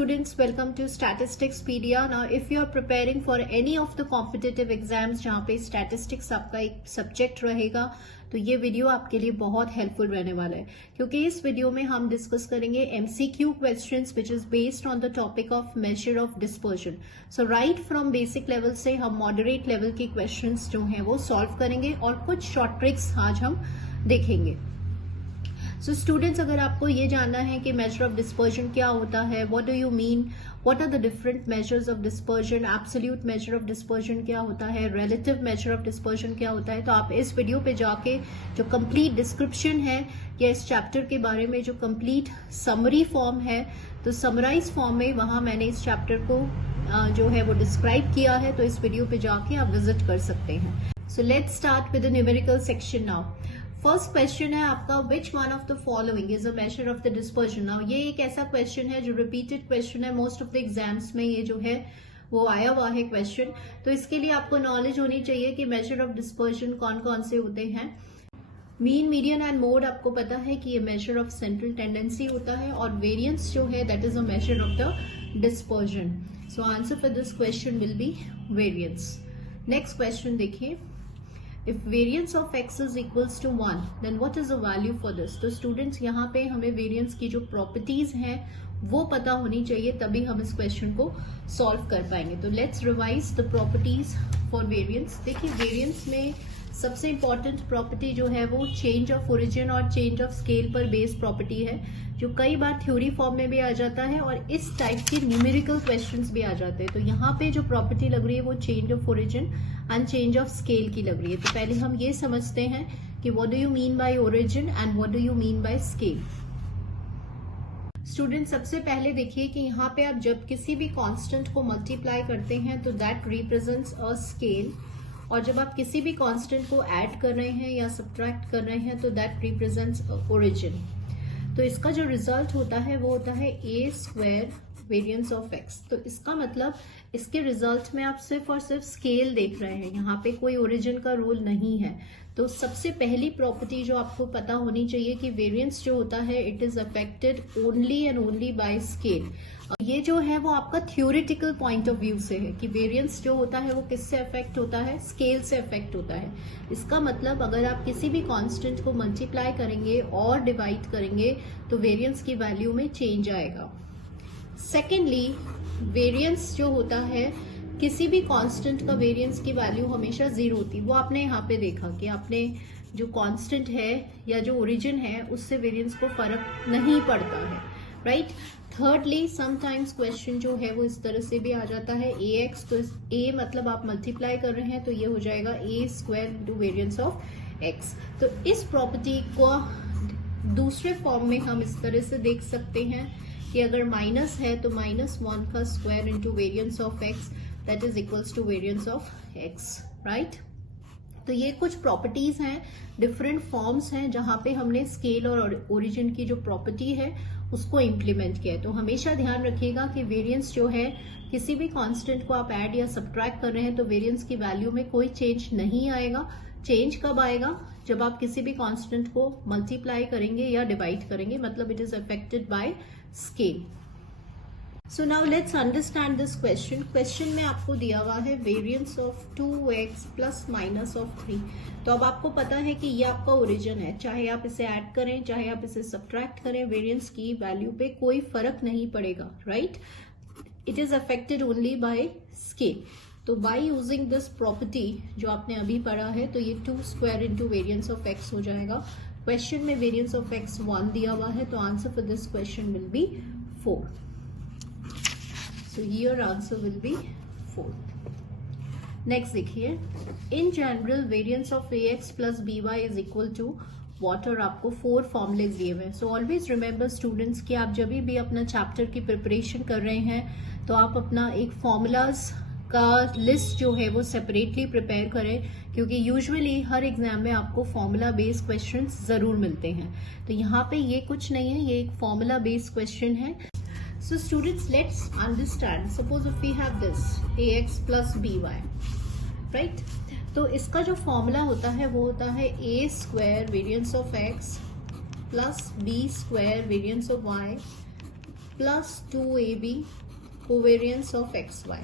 students, welcome to Statisticspedia. Now if you are preparing for any of the competitive exams जहाँ पे statistics आपका एक subject रहेगा तो ये वीडियो आपके लिए बहुत हेल्पफुल रहने वाला है, क्योंकि इस वीडियो में हम डिस्कस करेंगे MCQ questions which is based on the topic of major of dispersion. So right from basic level से हम मॉडरेट लेवल के क्वेश्चंस जो हैं वो सॉल्व करेंगे और कुछ शॉर्ट ट्रिक्स आज हम देखेंगे. सो स्टूडेंट्स, अगर आपको ये जानना है कि मेजर ऑफ डिस्पर्जन क्या होता है, what do you mean, what are the different measures of dispersion, absolute measure of dispersion क्या होता है, रिलेटिव मेजर ऑफ डिस्पर्जन क्या होता है, तो आप इस वीडियो पे जाके जो कंप्लीट डिस्क्रिप्शन है या इस चैप्टर के बारे में जो कंप्लीट समरी फॉर्म है, तो समराइज फॉर्म में वहां मैंने इस चैप्टर को जो है वो डिस्क्राइब किया है, तो इस वीडियो पे जाके आप विजिट कर सकते हैं. So let's start with the numerical section now. First question है आपका, which one of the following is a measure of the dispersion. Now ये एक ऐसा क्वेश्चन है जो रिपीटेड क्वेश्चन है, मोस्ट ऑफ द एग्जाम्स में ये जो है वो आया हुआ है क्वेश्चन. तो इसके लिए आपको नॉलेज होनी चाहिए कि मेजर ऑफ डिस्पर्जन कौन कौन से होते हैं. मीन, मीडियन एंड मोड आपको पता है कि ये मेजर ऑफ सेंट्रल टेंडेंसी होता है, और वेरिएंस जो है that is a measure of the dispersion. So answer for this question will B variance. Next question देखिए, if variance of x is equals to 1 then what is the value for this. तो students यहाँ पे हमें variance की जो properties हैं वो पता होनी चाहिए, तभी हम इस क्वेश्चन को सॉल्व कर पाएंगे. तो let's revise the properties for variance. देखिए, वेरिएंस में सबसे इंपॉर्टेंट प्रॉपर्टी जो है वो चेंज ऑफ ओरिजिन और चेंज ऑफ स्केल पर बेस्ड प्रॉपर्टी है, जो कई बार थ्योरी फॉर्म में भी आ जाता है और इस टाइप के न्यूमेरिकल क्वेश्चंस भी आ जाते हैं. तो यहाँ पे जो प्रॉपर्टी लग रही है वो change of origin and change of scale की लग रही है. तो पहले हम ये समझते हैं कि what do you mean by origin and what do you mean by scale. Student, सबसे पहले देखिए कि यहाँ पे आप जब किसी भी कांस्टेंट को मल्टीप्लाई करते हैं तो दैट रिप्रेजेंट्स अ स्केल, और जब आप किसी भी कांस्टेंट को ऐड कर रहे हैं या सब्ट्रैक्ट कर रहे हैं तो दैट रिप्रेजेंट्स ओरिजिन. तो इसका जो रिजल्ट होता है वो होता है a square variance of x. तो इसका मतलब इसके रिजल्ट में आप सिर्फ और सिर्फ स्केल देख रहे हैं, यहाँ पे कोई ओरिजिन का रोल नहीं है. तो सबसे पहली प्रॉपर्टी जो आपको पता होनी चाहिए कि वेरिएंस जो होता है it is affected only and only by scale. ये जो है वो आपका थ्योरेटिकल पॉइंट ऑफ व्यू से है कि वेरिएंस जो होता है वो किससे अफेक्ट होता है, स्केल से अफेक्ट होता है. इसका मतलब अगर आप किसी भी कांस्टेंट को मल्टीप्लाई करेंगे और डिवाइड करेंगे तो वेरिएंस की वैल्यू में चेंज आएगा. सेकेंडली, वेरिएंस जो होता है, किसी भी कांस्टेंट का वेरिएंस की वैल्यू हमेशा जीरो होती है. वो आपने यहाँ पे देखा कि आपने जो कांस्टेंट है या जो ओरिजिन है उससे वेरिएंस को फर्क नहीं पड़ता है, राइट. थर्डली, समटाइम्स क्वेश्चन जो है वो इस तरह से भी आ जाता है ax, तो a मतलब आप मल्टीप्लाई कर रहे हैं तो ये हो जाएगा a square into variance of x. तो इस प्रॉपर्टी को दूसरे फॉर्म में हम इस तरह से देख सकते हैं कि अगर माइनस है तो -1 का square into variance of x that is equals to variance of x, right. तो ये कुछ प्रॉपर्टीज हैं, डिफरेंट फॉर्म्स हैं जहां पे हमने स्केल और ओरिजिन की जो प्रॉपर्टी है उसको इम्प्लीमेंट किया है. तो हमेशा ध्यान रखिएगा कि वेरिएंस जो है, किसी भी कांस्टेंट को आप ऐड या सब्ट्रैक्ट कर रहे हैं तो वेरिएंस की वैल्यू में कोई चेंज नहीं आएगा. चेंज कब आएगा, जब आप किसी भी कांस्टेंट को मल्टीप्लाई करेंगे या डिवाइड करेंगे, मतलब it is affected by scale. So now let's understand this question. Question में आपको दिया हुआ है variance of 2x plus minus of 3. तो अब आपको पता है कि ये आपका ओरिजिन है, चाहे आप इसे ऐड करें चाहे आप इसे सब्ट्रैक्ट करें, वेरिएंस की वैल्यू पे कोई फर्क नहीं पड़ेगा, right. It is affected only by scale. तो बाय यूजिंग दिस प्रॉपर्टी जो आपने अभी पढ़ा है, तो ये 2 square into variance of x हो जाएगा. क्वेश्चन में वेरिएंस ऑफ x 1 दिया हुआ है, तो answer for this question will B 4. So your answer will be 4. Next देखिए, in general variance of ax plus by is equal to what, और आपको 4 फॉर्मूलेज दिए हुए हैं. सो ऑलवेज रिमेंबर स्टूडेंट्स कि आप जब भी अपना चैप्टर की प्रिपरेशन कर रहे हैं तो आप अपना एक फॉर्मूलाज का लिस्ट जो है वो सेपरेटली प्रिपेयर करें, क्योंकि यूजुअली हर एग्जाम में आपको फॉर्मूला बेस्ड क्वेश्चंस जरूर मिलते हैं. तो यहाँ पे ये कुछ नहीं है, ये एक फॉर्मूला बेस्ड क्वेश्चन है. So students, let's understand. Suppose if we have this ax plus by, right? तो इसका जो फॉर्मूला होता है वो होता है a square variance of x plus b square variance of y plus 2ab covariance of x y,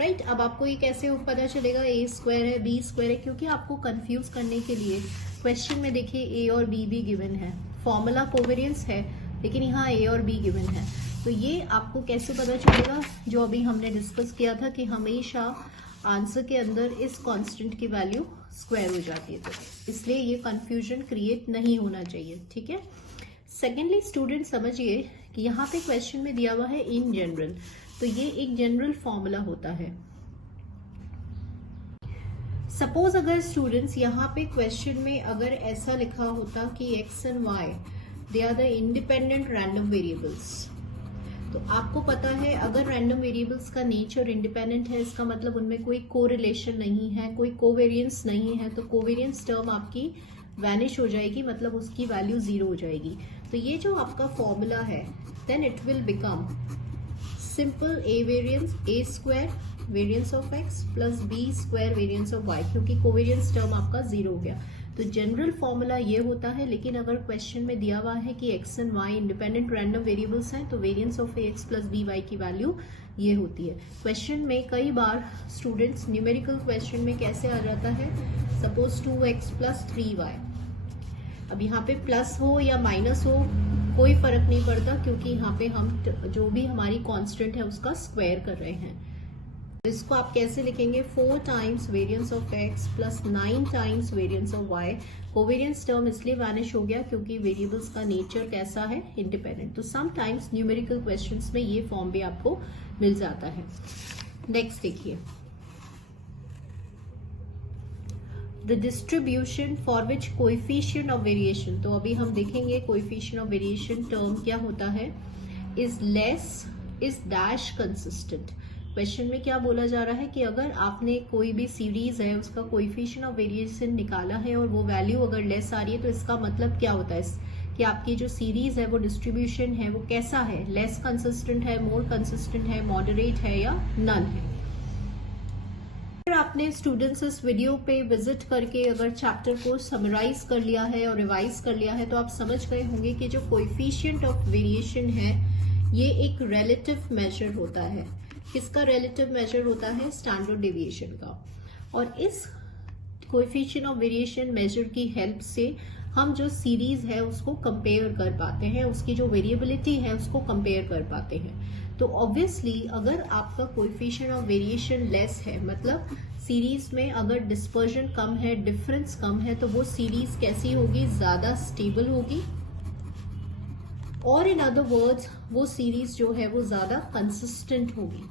right. अब आपको ये कैसे पता चलेगा a स्क्वायर है b स्क्वायर है, क्योंकि आपको कंफ्यूज करने के लिए क्वेश्चन में देखिए a और b भी गिवन है, फॉर्मूला कोवेरियंस है लेकिन यहाँ a और b गिवन है। तो ये आपको कैसे पता चलेगा, जो अभी हमने डिस्कस किया था कि हमेशा आंसर के अंदर इस कांस्टेंट की वैल्यू स्क्वायर हो जाती है, तो इसलिए ये कंफ्यूजन क्रिएट नहीं होना चाहिए, ठीक है। सेकेंडली स्टूडेंट समझिए कि यहाँ पे क्वेश्चन में दिया हुआ है इन जनरल, तो ये एक जनरल फॉर्मूला होता है। सपोज अगर स्टूडेंट्स यहाँ पे क्वेश्चन में अगर ऐसा लिखा होता कि x and y they are the independent random variables, तो आपको पता है अगर रैंडम वेरिएबल्स का नेचर इंडिपेंडेंट है, इसका मतलब उनमें कोई कोरिलेशन नहीं है, कोई कोवेरियंस नहीं है, तो कोवेरियंस टर्म आपकी वैनिश हो जाएगी, मतलब उसकी वैल्यू 0 हो जाएगी। तो ये जो आपका फॉर्मूला है then it will become simple a variance a square variance of x plus b square variance of y, क्योंकि कोवेरियंस टर्म आपका 0 हो गया। तो जनरल फॉर्मूला ये होता है, लेकिन अगर क्वेश्चन में दिया हुआ है कि x and y independent random variables हैं तो variance of ax plus by की वैल्यू ये होती है। क्वेश्चन में कई बार स्टूडेंट्स न्यूमेरिकल क्वेश्चन में कैसे आ जाता है, सपोज 2x प्लस 3y, अब यहाँ पे प्लस हो या माइनस हो कोई फर्क नहीं पड़ता, क्योंकि यहाँ पे हम जो भी हमारी कांस्टेंट है उसका स्क्वायर कर रहे हैं। इसको आप कैसे लिखेंगे, 4 times variance of x plus 9 times variance of y। Covariance term इसलिए वैनिश हो गया क्योंकि वेरिएबल्स का नेचर कैसा है, इंडिपेंडेंट। तो समटाइम्स न्यूमेरिकल क्वेश्चंस में ये फॉर्म भी आपको मिल जाता है। नेक्स्ट देखिए, the distribution for which coefficient of variation, तो अभी हम देखेंगे कोएफिशिएंट ऑफ वेरिएशन टर्म क्या होता है, is less is dash consistent. Question में क्या बोला जा रहा है कि अगर आपने कोई भी सीरीज है उसका कोएफिशिएंट ऑफ वेरिएशन निकाला है और वो वैल्यू अगर लेस आ रही है, तो इसका मतलब क्या होता है कि आपकी जो सीरीज है वो डिस्ट्रीब्यूशन है वो कैसा है, लेस कंसिस्टेंट है, मोर कंसिस्टेंट है, मॉडरेट है या नन है। अगर आपने स्टूडेंट्स इस वीडियो पे विजिट करके अगर चैप्टर को समराइज कर लिया है और रिवाइज कर लिया है तो आप समझ गए होंगे कि जो कोएफिशिएंट ऑफ वेरिएशन है ये एक रिलेटिव मेजर होता है। किसका रिलेटिव मेजर होता है, स्टैंडर्ड डेविएशन का। और इस कोएफिशिएंट ऑफ वेरिएशन मेजर की हेल्प से हम जो सीरीज है उसको कंपेयर कर पाते हैं, उसकी जो वेरिएबिलिटी है उसको कंपेयर कर पाते हैं। तो ऑब्वियसली अगर आपका कोएफिशिएंट ऑफ वेरिएशन लेस है, मतलब सीरीज में अगर डिस्पर्जन कम है, डिफरेंस कम है, तो वो सीरीज कैसी होगी, ज्यादा स्टेबल होगी, और इन अदर वर्ड्स वो सीरीज जो है वो ज्यादा कंसिस्टेंट होगी,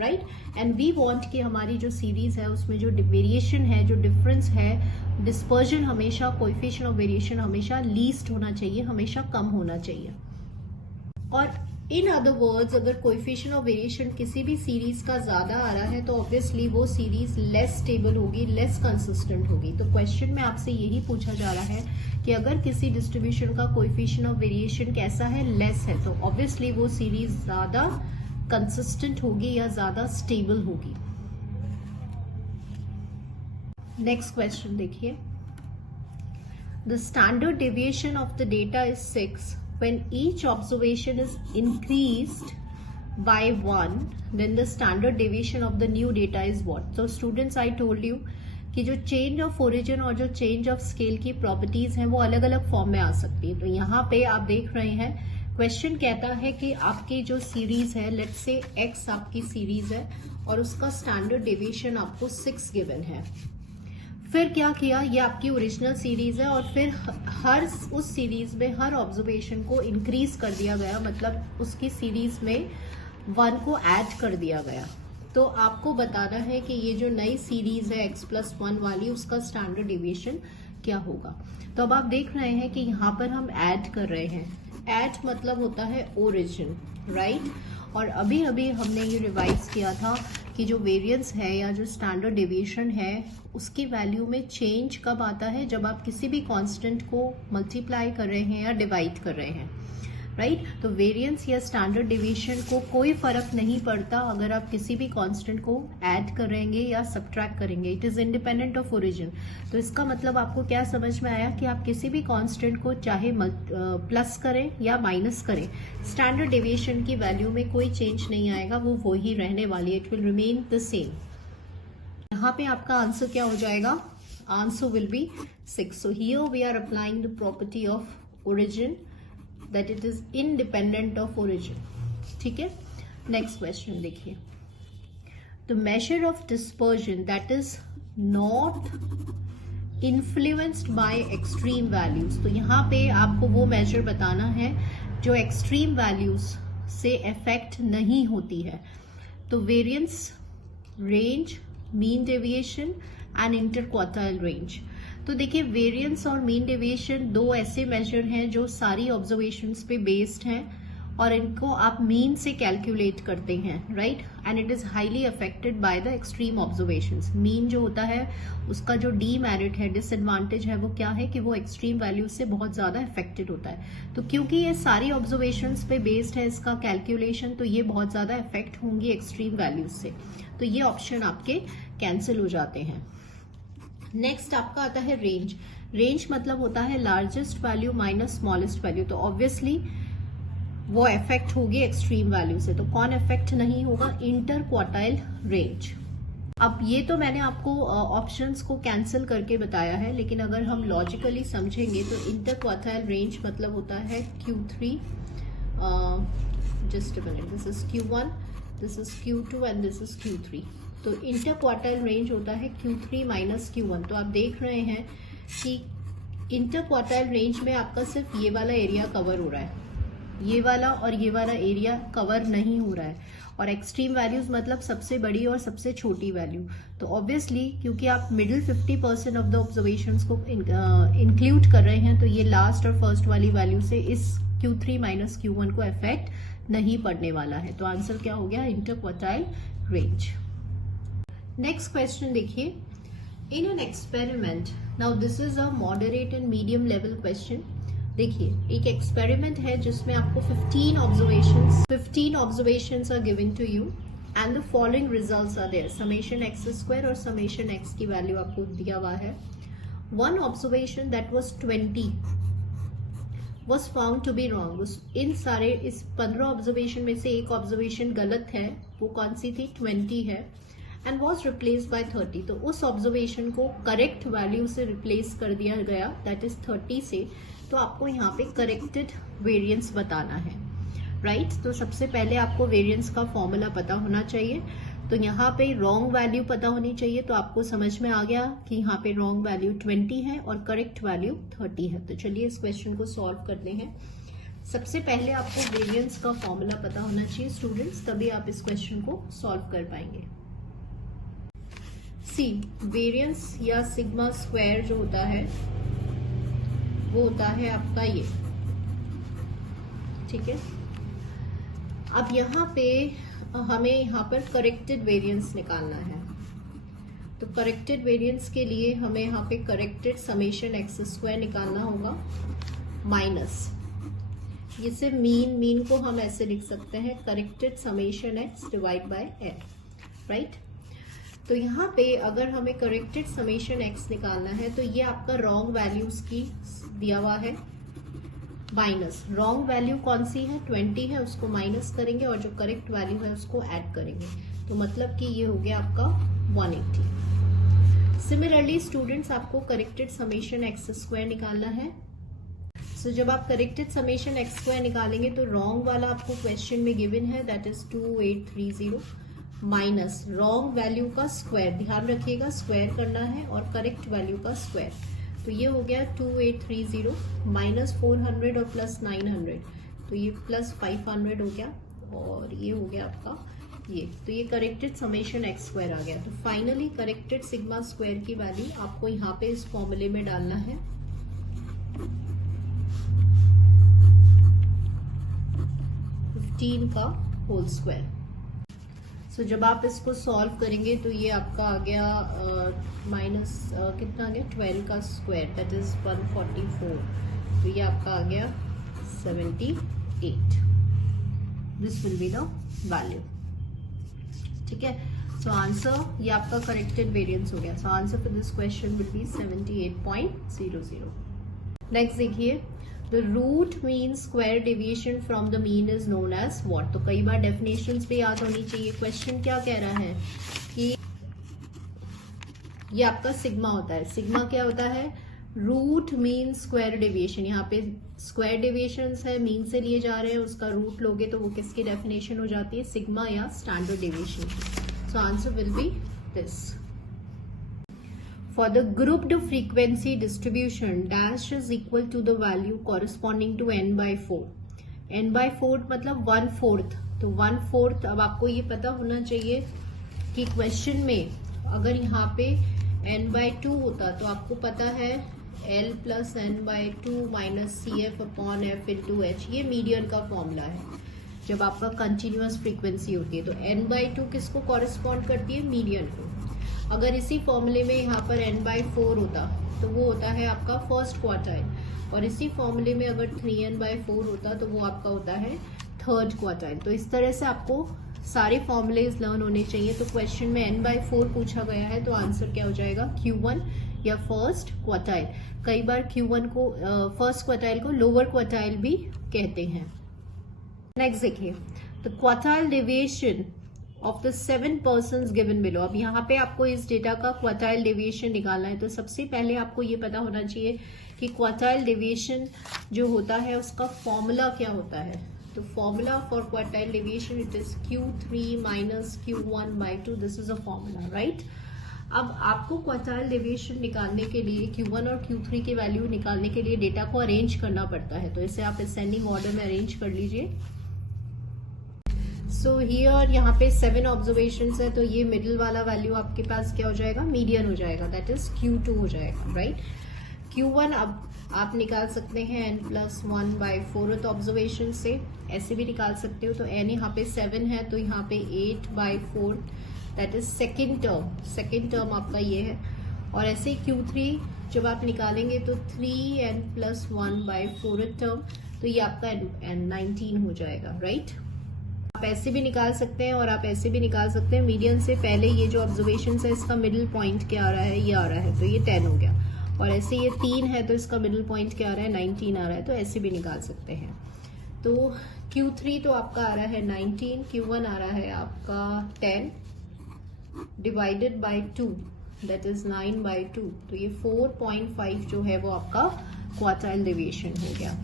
राइट। एंड वी वांट कि हमारी जो सीरीज है उसमें जो वेरिएशन है, जो डिफरेंस है, डिस्पर्जन हमेशा, कोएफिशिएंट ऑफ वेरिएशन हमेशा लीस्ट होना चाहिए, हमेशा कम होना चाहिए। और इन अदर वर्ड्स अगर कोएफिशिएंट ऑफ वेरिएशन किसी भी सीरीज का ज्यादा आ रहा है तो ऑब्वियसली वो सीरीज लेस स्टेबल होगी, लेस कंसिस्टेंट होगी। तो क्वेश्चन में आपसे यही पूछा जा रहा है कि अगर किसी डिस्ट्रीब्यूशन का कोएफिशिएंट ऑफ वेरिएशन कैसा है, लेस है, तो ऑब्वियसली वो सीरीज ज्यादा कंसिस्टेंट होगी या ज्यादा स्टेबल होगी। नेक्स्ट क्वेश्चन देखिए, the standard deviation of the data is 6 when each observation is increased by 1 then the standard deviation of the new data is what। so students I told you कि जो change of origin और जो change of scale की properties हैं वो अलग अलग form में आ सकती है। तो यहाँ पे आप देख रहे हैं क्वेश्चन कहता है कि आपकी जो सीरीज है, लेट्स से x आपकी सीरीज है और उसका स्टैंडर्ड डेविएशन आपको 6 गिवन है। फिर क्या किया, ये आपकी ओरिजिनल सीरीज है और फिर हर उस सीरीज में हर ऑब्जर्वेशन को इंक्रीज कर दिया गया, मतलब उसकी सीरीज में 1 को ऐड कर दिया गया। तो आपको बताना है कि ये जो नई सीरीज है x+1 वाली, उसका स्टैंडर्ड डेविएशन क्या होगा। तो अब आप देख रहे हैं कि यहाँ पर हम ऐड कर रहे हैं, ऐड मतलब होता है ओरिजिन, राइट। और अभी अभी हमने ये रिवाइज किया था कि जो वेरिएंस है या जो स्टैंडर्ड डेविएशन है उसकी वैल्यू में चेंज कब आता है, जब आप किसी भी कांस्टेंट को मल्टीप्लाई कर रहे हैं या डिवाइड कर रहे हैं। राइट। तो वेरिएंस या स्टैंडर्ड डिवीजन को कोई फर्क नहीं पड़ता अगर आप किसी भी कांस्टेंट को ऐड करेंगे या सब्ट्रैक्ट करेंगे, it is independent of origin. तो इसका मतलब आपको क्या समझ में आया कि आप किसी भी कांस्टेंट को चाहे प्लस करें या माइनस करें, स्टैंडर्ड डिवीजन की वैल्यू में कोई चेंज नहीं आएगा, वो वही रहने वाली है, it will remain the same. यहाँ पे आपका आंसर क्या हो जाएगा? Answer will be 6। So here we are applying the property of origin, that it is independent of origin। ठीक है, नेक्स्ट क्वेश्चन देखिए। The measure of dispersion that is not influenced by extreme values। तो यहाँ पे आपको वो major बताना है जो एक्सट्रीम वैल्यूज से अफेक्ट नहीं होती है। तो variance, range, mean deviation and interquartile range. तो देखिए, वेरिएंस और मीन डेविएशन दो ऐसे मेजर हैं जो सारी ऑब्जर्वेशंस पे बेस्ड हैं और इनको आप मीन से कैलकुलेट करते हैं, right. And it is highly affected by the extreme observations. Mean जो होता है उसका जो डीमेरिट है, डिसएडवांटेज है, वो क्या है कि वो एक्सट्रीम वैल्यूज से बहुत ज्यादा अफेक्टेड होता है। तो क्योंकि ये सारी ऑब्जर्वेशंस पे बेस्ड है इसका कैलकुलेशन, तो ये बहुत ज्यादा अफेक्ट होंगी एक्सट्रीम वैल्यूज से, तो ये ऑप्शन आपके कैंसिल हो जाते हैं। नेक्स्ट आपका आता है रेंज। रेंज मतलब होता है largest value minus smallest value. तो ऑब्वियसली वो इफेक्ट होगी एक्सट्रीम वैल्यू से, तो कौन इफेक्ट नहीं होगा? Inter quartile range. अब ये तो मैंने आपको ऑप्शंस को कैंसिल करके बताया है, लेकिन अगर हम लॉजिकली समझेंगे तो इंटर क्वार्टाइल रेंज मतलब होता है Q3, just a minute, this is Q1, this is Q2 and this is Q3। तो इंटर क्वार्टाइल रेंज होता है Q3 माइनस Q1। तो आप देख रहे हैं कि इंटर क्वार्टाइल रेंज में आपका सिर्फ ये वाला एरिया कवर हो रहा है, ये वाला और ये वाला एरिया कवर नहीं हो रहा है, और एक्सट्रीम वैल्यूज मतलब सबसे बड़ी और सबसे छोटी वैल्यू। तो ऑब्वियसली क्योंकि आप मिडिल 50% ऑफ द ऑब्जर्वेशंस को इंक्लूड कर रहे हैं, तो ये लास्ट और फर्स्ट वाली वैल्यू से इस Q3 माइनस Q1 को इफेक्ट नहीं पड़ने वाला है। तो आंसर क्या हो गया? Interquartile range. Next question देखिए। In an experiment, now this is a moderate and medium level question. देखिए, एक एक्सपेरिमेंट है जिसमें आपको 15 observations are given to you and the following results are there. Summation X square और summation X की value आपको दिया हुआ है। One observation that was 20 was found to be wrong। इस 15 ऑब्जर्वेशन में से एक ऑब्जर्वेशन गलत है, वो कौन सी थी? 20 है, एंड वॉज रिप्लेस बाय 30। तो उस ऑब्जर्वेशन को करेक्ट वैल्यू से रिप्लेस कर दिया गया, दैट इज 30 से। तो आपको यहाँ पे करेक्टेड वेरिएंस बताना है, राइट। तो सबसे पहले आपको वेरिएंस का फॉर्मूला पता होना चाहिए। तो यहाँ पे रॉन्ग वैल्यू पता होनी चाहिए। तो आपको समझ में आ गया कि यहाँ पे रॉन्ग वैल्यू 20 है और करेक्ट वैल्यू 30 है। तो चलिए इस क्वेश्चन को सॉल्व करते हैं। सबसे पहले आपको वेरिएंस का फॉर्मूला पता होना चाहिए स्टूडेंट्स, तभी आप इस क्वेश्चन को सॉल्व कर पाएंगे। सी, वेरिएंस या सिग्मा स्क्वायर जो होता है वो होता है आपका ये, ठीक है। अब यहाँ पे हमें यहाँ पर करेक्टेड वेरिएंस निकालना है। तो करेक्टेड वेरिएंस के लिए हमें यहाँ पे करेक्टेड समेशन एक्स स्क्वायर निकालना होगा माइनस, ये से मीन को हम ऐसे लिख सकते हैं corrected summation x divide by L, right. तो यहाँ पे अगर हमें करेक्टेड समेशन एक्स निकालना है तो ये आपका रॉन्ग वैल्यूज की दिया हुआ है, माइनस रॉन्ग वैल्यू कौन सी है? 20 है, उसको माइनस करेंगे और जो करेक्ट वैल्यू है उसको ऐड करेंगे। तो मतलब कि ये हो गया आपका 180। सिमिलरली स्टूडेंट्स, आपको करेक्टेड समेशन एक्स स्क्वायर निकालना है। सो जब आप करेक्टेड समेशन एक्स स्क्वायर निकालेंगे तो रॉन्ग वाला आपको क्वेश्चन में गिवन है, that is 2830 minus wrong value का स्क्वायर, ध्यान रखिएगा स्क्वायर करना है, और करेक्ट वैल्यू का स्क्वायर। तो ये हो गया 2830 माइनस 400 और प्लस 900, तो ये प्लस 500 हो गया, और ये हो गया आपका ये। तो ये करेक्टेड समेशन एक्स स्क्वायर आ गया। तो फाइनली करेक्टेड सिग्मा स्क्वायर की वैल्यू आपको यहाँ पे इस फॉर्मूले में डालना है, 15 का होल स्क्वायर। सो जब आप इसको सॉल्व करेंगे तो ये आपका आ गया माइनस कितना आ गया 12 का स्क्वायर, दैट इज 144। तो ये आपका आ गया 78। 8. This will be the value. ठीक है, सो आंसर ये आपका करेक्टेड वेरिएंस हो गया. So answer for this question will be 78.00. Next देखिए, the root mean square deviation from the mean is known as what. तो कई बार डेफिनेशंस भी याद होनी चाहिए. क्वेश्चन क्या कह रहा है कि ये आपका सिग्मा होता है. सिग्मा क्या होता है? Root mean square deviation. यहाँ पे स्क्वायर डेविएशन है, मीन से लिए जा रहे हैं, उसका रूट लोगे तो वो किसकी डेफिनेशन हो जाती है? सिग्मा या standard deviation. So answer will B this. For the grouped frequency distribution, dash is equal to the value corresponding to n by 4. n by 4 मतलब 1/4. तो 1/4 अब आपको ये पता होना चाहिए कि क्वेश्चन में अगर यहाँ पे n by 2 होता तो आपको पता है L plus n by 2 minus CF upon F into H. ये मीडियन का फॉर्मूला है जब आपका कंटिन्यूअस फ्रीक्वेंसी होती है. तो n by 2 किसको कॉरेस्पॉन्ड करती है? मीडियन को. अगर इसी फॉर्मूले में यहाँ पर n by 4 होता तो वो होता है आपका फर्स्ट क्वार्टाइल, और इसी फॉर्मूले में अगर 3n by 4 होता तो वो आपका होता है थर्ड क्वार्टाइल. तो इस तरह से आपको सारे फॉर्मूलेज लर्न होने चाहिए. तो क्वेश्चन में n by 4 पूछा गया है तो आंसर क्या हो जाएगा? Q1 या फर्स्ट क्वार्टाइल. कई बार Q1 को फर्स्ट क्वार्टाइल को लोअर क्वार्टाइल भी कहते हैं. नेक्स्ट देखिए, the quartile deviation of the 7 persons given below. अब यहाँ पे आपको इस डेटा का क्वार्टाइल डेविएशन निकालना है. तो सबसे पहले आपको ये पता होना चाहिए कि क्वार्टाइल डेविएशन जो होता है उसका फॉर्मूला क्या होता है. तो formula for quartile deviation it is Q3 minus Q1 by 2. This is a formula, right. अब आपको क्वार्टाइल डेविएशन निकालने के लिए Q1 और Q3 की वैल्यू निकालने के लिए डेटा को अरेंज करना पड़ता है. तो इसे आप असेंडिंग ऑर्डर में अरेंज कर लीजिए. सो हियर यहाँ पे 7 ऑब्जर्वेशंस है, तो ये मिडिल वाला वैल्यू आपके पास क्या हो जाएगा? मीडियन हो जाएगा, दैट इज Q2 हो जाएगा, राइट. Q1 अब आप निकाल सकते हैं n+1 by 4th ऑब्जर्वेशन से. ऐसे भी निकाल सकते हो. तो n यहाँ पे 7 है तो यहाँ पे 8 by 4, that is second term. Second term आपका ये है. और ऐसे ही Q3 जब आप निकालेंगे तो 3n+1 by 4th टर्म, तो ये आपका n19 हो जाएगा, राइट. आप ऐसे भी निकाल सकते हैं और आप ऐसे भी निकाल सकते हैं. मीडियन से पहले ये जो ऑब्जर्वेशन है इसका मिडिल पॉइंट क्या आ रहा है? ये आ रहा है, तो ये 10 हो गया. और ऐसे ये 3 है तो इसका मिडिल पॉइंट क्या आ रहा है? 19 आ रहा है. तो ऐसे भी निकाल सकते हैं. तो Q3 तो आपका आ रहा है 19, Q1 आ रहा है आपका 10 divided by 2, that is 9 by 2. तो ये 4.5 जो है वो आपका क्वार्टाइल डेविएशन हो गया.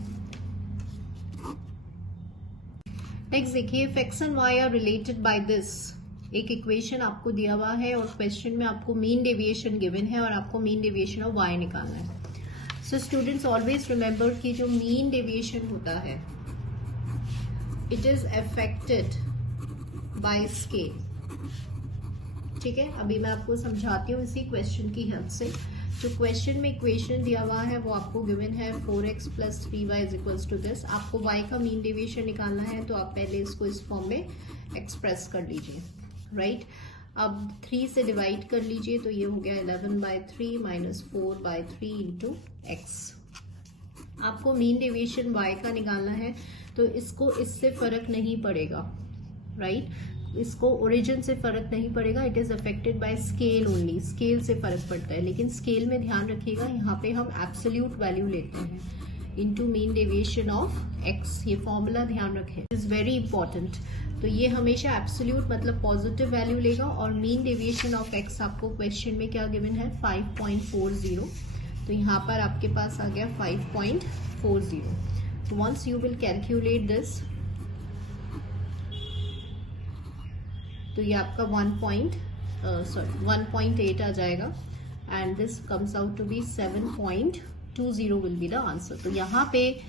नेक्स्ट देखिए, if x and y are related by this. एक इक्वेशन आपको दिया हुआ है और क्वेश्चन में आपको मीन डेविएशन गिवन है और आपको मीन डेविएशन ऑफ y निकालना है. सो स्टूडेंट्स ऑलवेज रिमेंबर कि जो मीन डेविएशन होता है it is affected by scale. ठीक है, अभी मैं आपको समझाती हूँ इसी क्वेश्चन की हेल्प से. जो क्वेश्चन में इक्वेशन दिया हुआ है वो आपको गिवन है 4x + 3y is equals to this. आपको y का मीन डेविएशन निकालना है तो आप पहले इसको इस फॉर्म में एक्सप्रेस कर लीजिए, राइट. अब 3 से डिवाइड कर लीजिए तो ये हो गया 11/3 - 4/3 इंटू x. आपको मीन डेविएशन y का निकालना है तो इसको इससे फर्क नहीं पड़ेगा, राइट. इसको ओरिजिन से फर्क नहीं पड़ेगा. It is affected by scale only. Scale से फर्क पड़ता है, लेकिन स्केल में ध्यान रखिएगा यहाँ पे हम एब्सोल्यूट वैल्यू लेते हैं into mean deviation of x. ये फॉर्मूला ध्यान रखें, इज वेरी इंपॉर्टेंट. तो ये हमेशा एब्सोल्यूट मतलब पॉजिटिव वैल्यू लेगा. और मीन डेविएशन ऑफ x आपको क्वेश्चन में क्या गिवन है? 5.40. तो यहाँ पर आपके पास आ गया 5.40. Once you will calculate this तो ये आपका 1.8 आ जाएगा and this comes out to be 7.20 will be the answer. तो यहाँ पे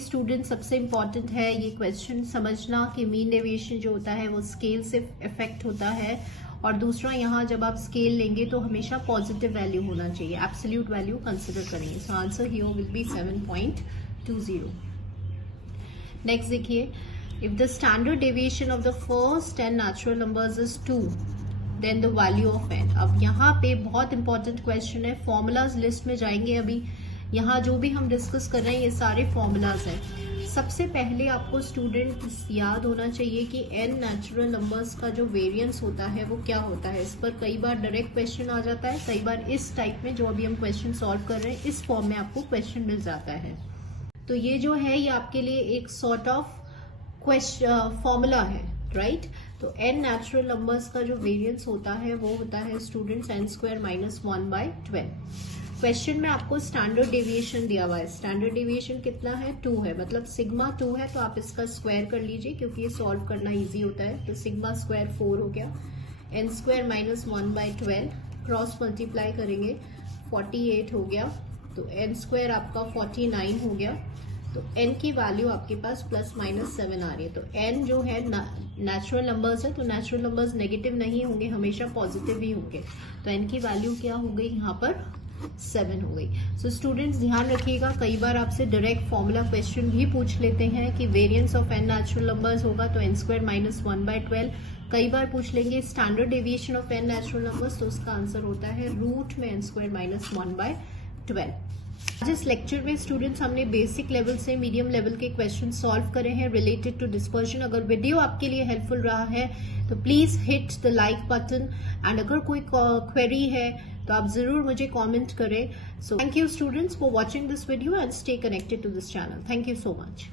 स्टूडेंट सबसे इम्पॉर्टेंट है ये क्वेश्चन समझना कि मीन डेविएशन जो होता है वो स्केल से इफेक्ट होता है. और दूसरा, यहाँ जब आप स्केल लेंगे तो हमेशा पॉजिटिव वैल्यू होना चाहिए, एब्सोल्यूट वैल्यू कंसिडर करेंगे. So answer here will be 7.20. Next देखिए, if the standard deviation of the first 10 natural numbers is 2, then the value of n. अब यहाँ पे बहुत इंपॉर्टेंट क्वेश्चन है. फॉर्मूलाज लिस्ट में जाएंगे. अभी यहाँ जो भी हम डिस्कस कर रहे हैं ये सारे फॉर्मूलाज हैं. सबसे पहले आपको स्टूडेंट याद होना चाहिए कि n नेचुरल नंबर्स का जो वेरिएंस होता है वो क्या होता है। इस पर कई बार डायरेक्ट क्वेश्चन आ जाता है, कई बार इस टाइप में जो अभी हम क्वेश्चन सॉल्व कर रहे हैं इस फॉर्म में आपको क्वेश्चन मिल जाता है। तो ये जो है ये आपके लिए एक सॉर्ट ऑफ फॉर्मूला है, राइट। तो n नेचुरल नंबर्स का जो वेरिएंस होता है वो होता है स्टूडेंट्स n² - 1/12। क्वेश्चन में आपको स्टैंडर्ड डेविएशन दिया हुआ है। स्टैंडर्ड डेविएशन कितना है? 2 है, मतलब सिग्मा 2 है, तो आप इसका स्क्वायर कर लीजिए क्योंकि ये सॉल्व करना इजी होता है। तो सिग्मा स्क्वायर 4 हो गया, n² - 1/12 क्रॉस मल्टीप्लाई करेंगे 48 हो गया, तो n² आपका 49 हो गया। तो n की वैल्यू आपके पास ±7 आ रही है। तो n जो है नेचुरल नंबर्स है, तो नेचुरल नंबर्स नेगेटिव नहीं होंगे, हमेशा पॉजिटिव ही होंगे। तो n की वैल्यू क्या हो गई यहाँ पर? 7 हो गई। सो स्टूडेंट्स ध्यान रखिएगा, कई बार आपसे डायरेक्ट फॉर्मूला क्वेश्चन भी पूछ लेते हैं कि variance of n natural numbers होगा तो n² - 1/12। कई बार पूछ लेंगे standard deviation of n natural numbers, तो उसका आंसर होता है रूट में n² - 1/12। आज इस लेक्चर में स्टूडेंट्स हमने बेसिक लेवल से मीडियम लेवल के क्वेश्चन सॉल्व करे हैं रिलेटेड टू डिस्पर्शन। अगर वीडियो आपके लिए हेल्पफुल रहा है तो please hit the like button, and अगर कोई क्वेरी है तो आप जरूर मुझे कमेंट करें। So thank you students for watching this video and stay connected to this channel. Thank you so much.